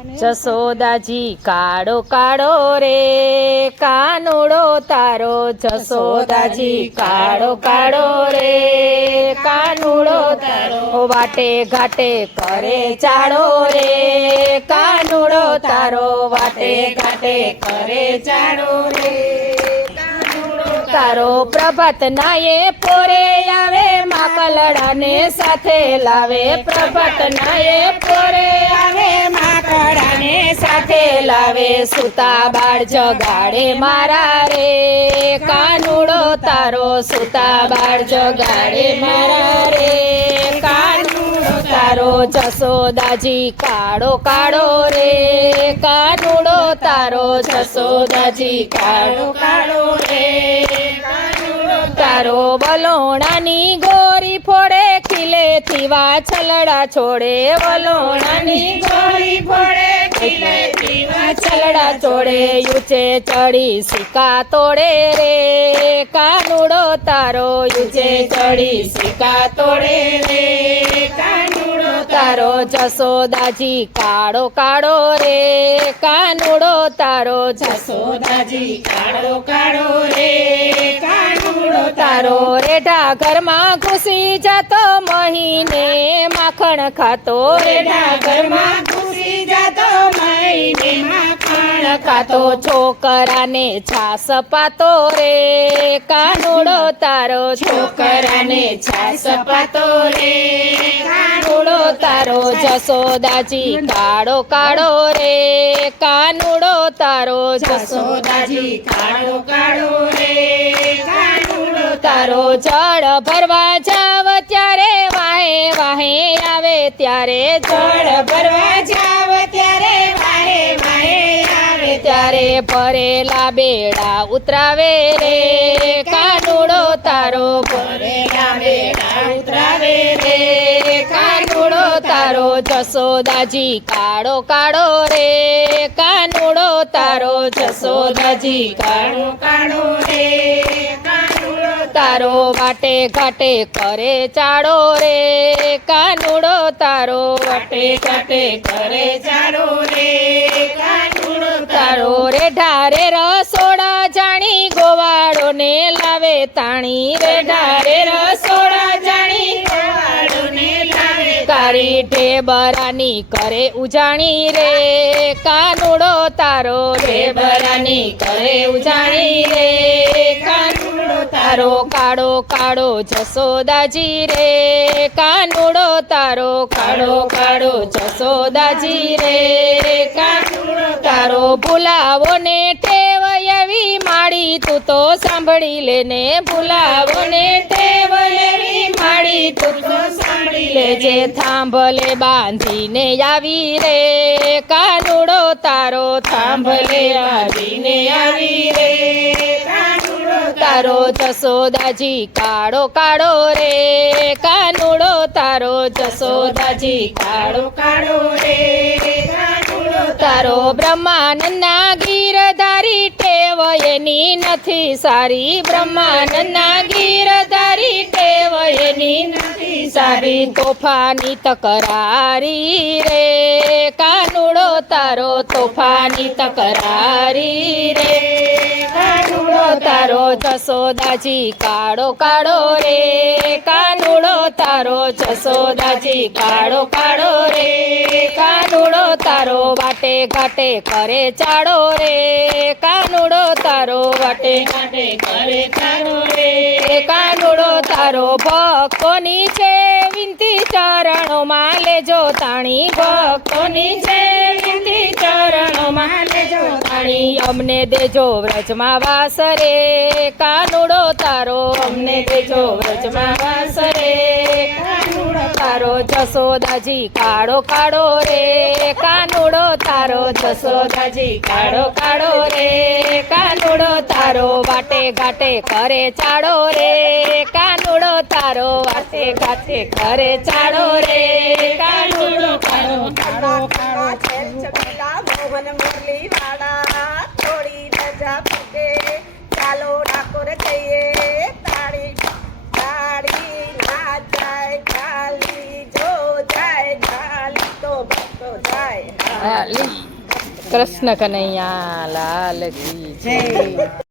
જસોદાજી કાળો કાળો રે કાનુડો તારો, જસોદાજી કાળો કાળો રે કાનુડો તારો, વાટે ઘાટે કરે ચાળો રે કાનુડો તારો, વાટે ઘાટે કરે ચાળો રે તારો, પ્રભાત નાયે પોરે આવે માકલડાને સાથે લાવે, પ્રભાત નાયે પોરે આવે માકડાને સાથે લાવે, સુતા બાળ જગાડે મારા રે કાનુડો તારો, સુતા બાળ જગાડે મારા રે કાનુડો તારો, જસોદાજી કાળો કાળો રે કાનુડો તારો, જસોદાજી કાળો કાળો રે તારો, વલોણાની ગોરી ફોડે ખીલેથી વાછલડા છોડે, વલોણાની ગોરી ફોડે ખીલેથી વાછલડા છોડે, ઊંચે ચડી સિક્કા તોડે રે કાનુડો તારો, ઊંચે ચડી સિક્કા તોડે રે કાનુડો તારો, જસોદાજી કાળો કાળો રે કાનુડો તારો, જસોદાજી કાળો કાળો રે કાનુડો તારો, રેઢા ઘરમાં ઘૂસી જાતો મહીને માખણ ખાતો, રેઢા ઘરમાં ઘૂસી જાતો મહીને માખણ ખાતો, છોકરાને છાસ પાતો રે કાનુડો તારો, છોકરાને છાસ પાતો રે કાનુડો તારો, જસોદાજી કાળો કાળો રે કાનુડો તારો, જસોદાજી કાળો કાળો રે કાનુડો તારો, જળ ભરવા જાવ ત્યારે વાહે વાહે આવે ત્યારે, જળ ભરવા જાવ ત્યારે વાહે વાહે આવે ત્યારે, ભરેલા બેડા ઉતરાવે રે કાનુડો તારો, ભરેલા બેડા ઉતરાવે રે કાનુડો તારો, જસોદાજી કાળો કાળો રે કાનુડો તારો, જસોદાજી કાળો કાળો રે કાનુડો તારો, વાટે ઘાટે કરે ચાળો રે કાનુડો તારો, વાટે ઘાટે કરે ચાળો રે કાનુડો તારો, રેઢા રે રસોડા જાણી ગોવાળો ને લાવે તાણી, રેઢા રે રસોડા જાણી ગોવાળો ને લાવે તારી, ઢેબરાની કરે ઉજાણી રે કાનુડો તારો, ઢેબરાની કરે ઉજાણી રે કાનુડો તારો, કાળો કાળો જસોદાજી રે કાનુડો તારો, કાળો કાળો જસોદાજી રે કાનુડો તારો, ભૂલાવો ને ટેવ એવી માડી તું તો સાંભળી લેને, ભૂલાવો ને ટેવ એવી માડી તું તો સાંભળી લેજે, થાંભલે બાંધીને આવી રે કાનુડો તારો, થાંભલે બાંધીને આવી રે કાનુડો તારો, જસોદાજી કાળો કાળો રે કાનુડો તારો, જસોદાજી કાળો કાળો રે કાનુડો તારો, બ્રહ્માનંદના ગીરધારી ટેવ એની નથી સારી, બ્રહ્માનંદના ગીરધારી ટેવ એની નથી સારી, તોફાની તકરારી રે કાનુડો તારો, તોફાની તકરારી રે કાનુડો તારો, જસોદાજી કાળો કાળો રે કાનુડો તારો, જસોદાજી કાળો કાળો રે કાનુડો તારો, વાટે ઘાટે કરે ચાળો રે કાનુડો તારો, વાટે ઘાટે કરે ચાળો રે કાનુડો તારો, ભક્તોની છે વિનતી ચરણોમાં લેજો તાણી, ભક્તોની છે વિનતી ચરણોમાં લેજો તાણી, અમને દેજો વ્રજમાં વાસ રે કાનુડો તારો, અમને દેજો વ્રજમાં વાસ રે કાનુડો તારો, જસોદાજી કાળો કાળો રે કાનુડો તારો, જસોદાજી કાળો કાળો રે કાનુડો તારો, વાટે ઘાટે કરે ચાળો રે કાનુડો તારો, વાટે ઘાટે કરે ચાળો રે કાનુડો કાળો કાળો કાળો મોહન મુરલી વાળા થોડી રજા પૂકે ચાલો ડાકોર જઈએ, તાળી તાળી ના જાય ખાલી, જો જાય ખાલી તો ભક્તો જાય. કૃષ્ણ કનૈયા લાલ કી જય.